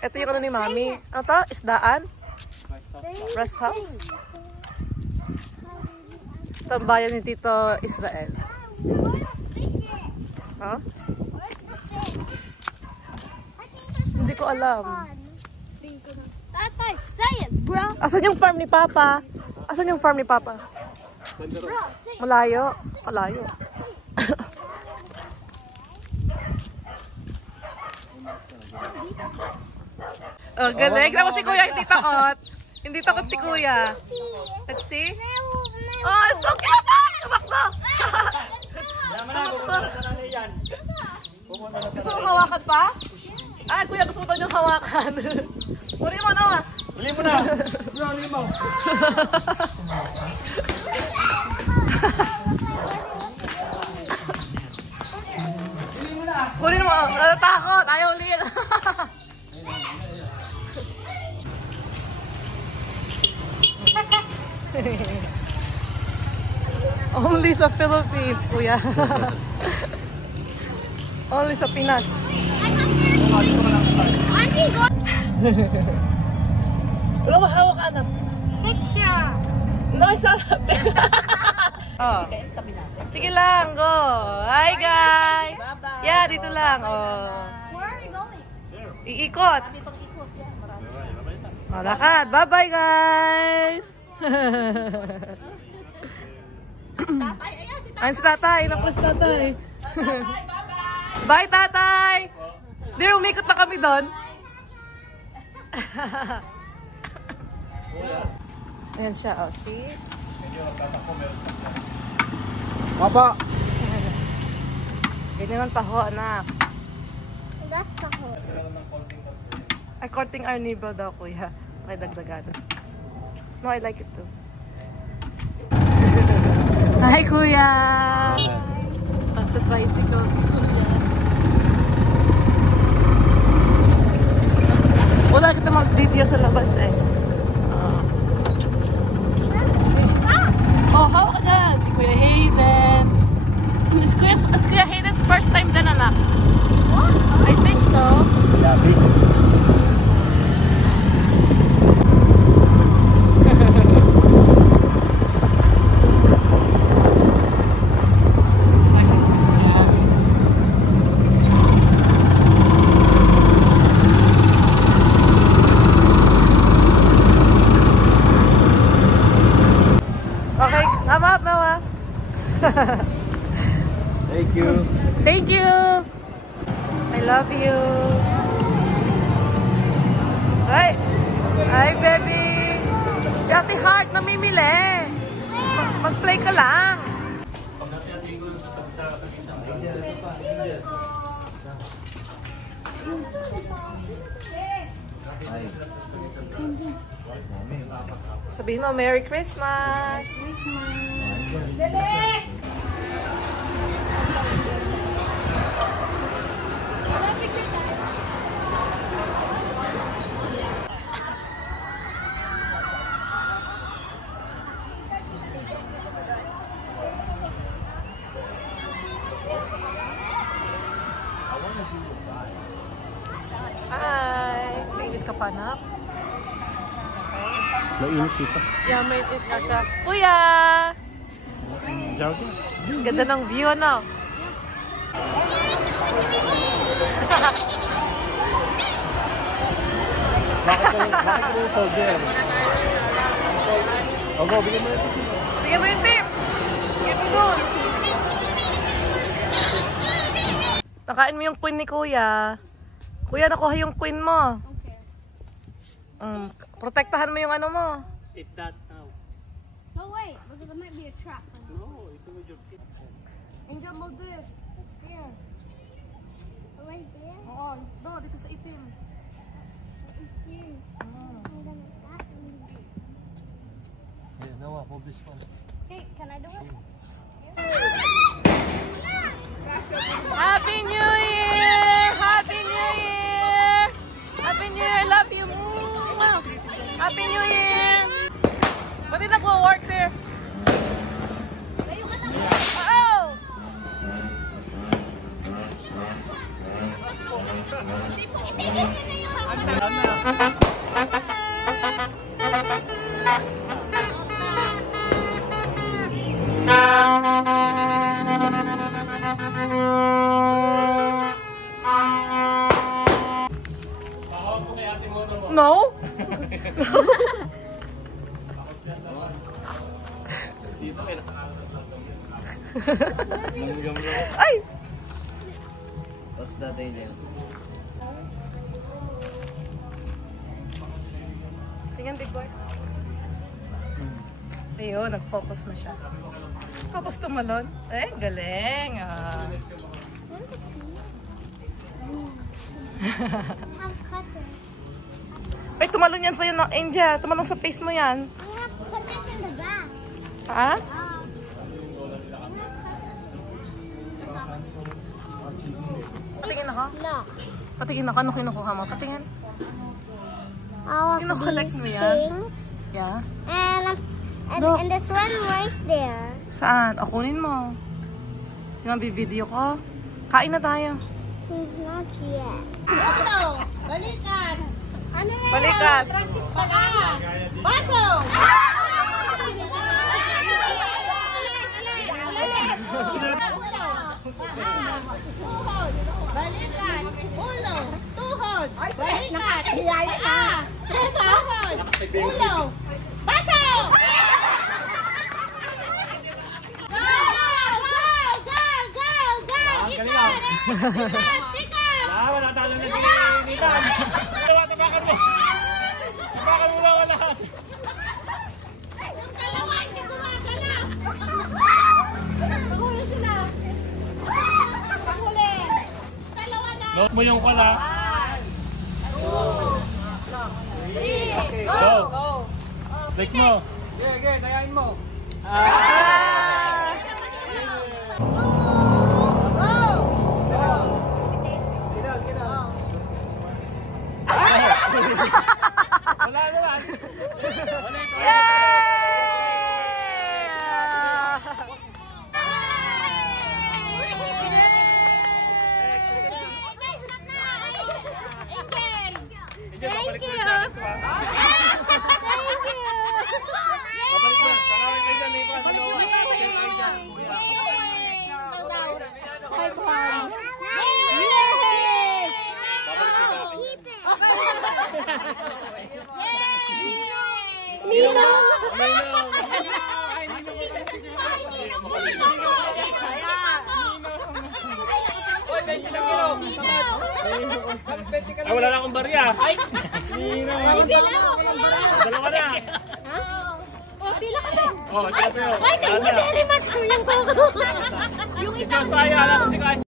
Ito yung ano ni Mami. Ano to? Isdaan? Rest house? Ito ang bayan ni Tito Israel. Huh? Hindi ko alam. Tatay, say it, bro. Asan yung farm ni Papa? Asan yung farm ni Papa? Malayo. Kalayo. Oh, galing. Tapos si Kuya hindi takot. Hindi takot si Kuya. Let's see. Oh, it's so cute! Tumakbo! Gusto mo hawakan pa? Ah, Kuya, gusto mo daw niyang hawakan. Uli mo na. Uli mo na. Uli mo. Uli mo. Takot. Ayaw ulit. Only sa Philippines, Kuya. Only sa Pinas. Wala mahawak, anak. Picture. Nasa oh. Sige lang, go. Hi, guys. Bye-bye. Yeah, dito lang. Oh. Where are we going? Iikot. Oh, lakad. Bye-bye, guys. Ayun si tatay. Naku si tatay. Bye, tatay. Dear, umikot na kami doon. Ayan siya, oh, see? Papa! Ganyan ang taho, anak. That's the hole. Ay, korting arnibal daw, Kuya. Pakidagdagan. No, I like it too. Hi, Kuya! Basta tricycle si Kuya. Wala kita mag-video sa labas eh. Oh, hawak ka dyan! Si Kuya Hayden. It's Kuya Hayden's first time din, anak. What? I think so. Yeah, basically. Okay, tama na. Thank you. Thank you. I love you. Hi. Hi, baby. Si Ate Heart namimili. Mag-play ka lang. Sabihin mo, Merry Christmas. Hi! Mainit ka pa, anak? Mainit dito. Yeah, mainit nga siya. Kuya! Ganda ng view, ano? Bakit ko yung soldier? Ogo, bigyan mo yung tip. Bigyan mo yung tip! Bigyan mo doon! Nakain mo yung queen ni Kuya. Kuya, nakuha yung queen mo. Okay. Protektahan mo yung ano mo. Eat that now. No, wait, because it might be a trap. No, ito with your kids. Angel mo this. Here. Right there? Oo, do, dito sa itim. Yeah, no, hold this one. Hey, can I do it? Happy New Year! Happy New Year! Happy New Year! I love you! Happy New Year! Ba't yung nagwo-work there? Oh! No? Ay! What's the danger? Tingnan, big boy. Ayun, nag-focus na siya. Tapos tumalon. Eh, galing. Ah. Have cutter. Ay, tumalon yan sa'yo, no? Angel. Tumalon sa face mo yan. We have cutters in the back. Ha? Patingin ako? No. Patingin ako. Ano kinukuha mo? Patingin. All of Kino-collect these mo yan? things. Yeah. And this one right there. Saan? O, kunin mo. Yung video ko. Kain na tayo. Not yet. Balikan! Practice pa lang. Baso! Balikan, ulo, tuhod, balikan, tuhod, ulo, baso! Go! Ikan! Ikan! Wala talo na si Nitan. Dalawa, tabakan mo. Tabakan mo na wala. Yung dalawa, hindi gumagalaw. Pahuli sila. Pahuli. Dalawa na. Note mo yung pala. Go. Take mo. Okay, tayain mo. Wala naman. Thank you. Babalik mo. Sarawin kayo dyan, Nipan. Dalawa. Share kayo dyan. Kuya. High five. Ninong! Ay, wala na akong barya. Ay! Ninong! Dalawa na. Pila ka ba? Oh, sila tayo. Ay, thank you very much. Yung Ikaw, saya. Alam ko si Kasi.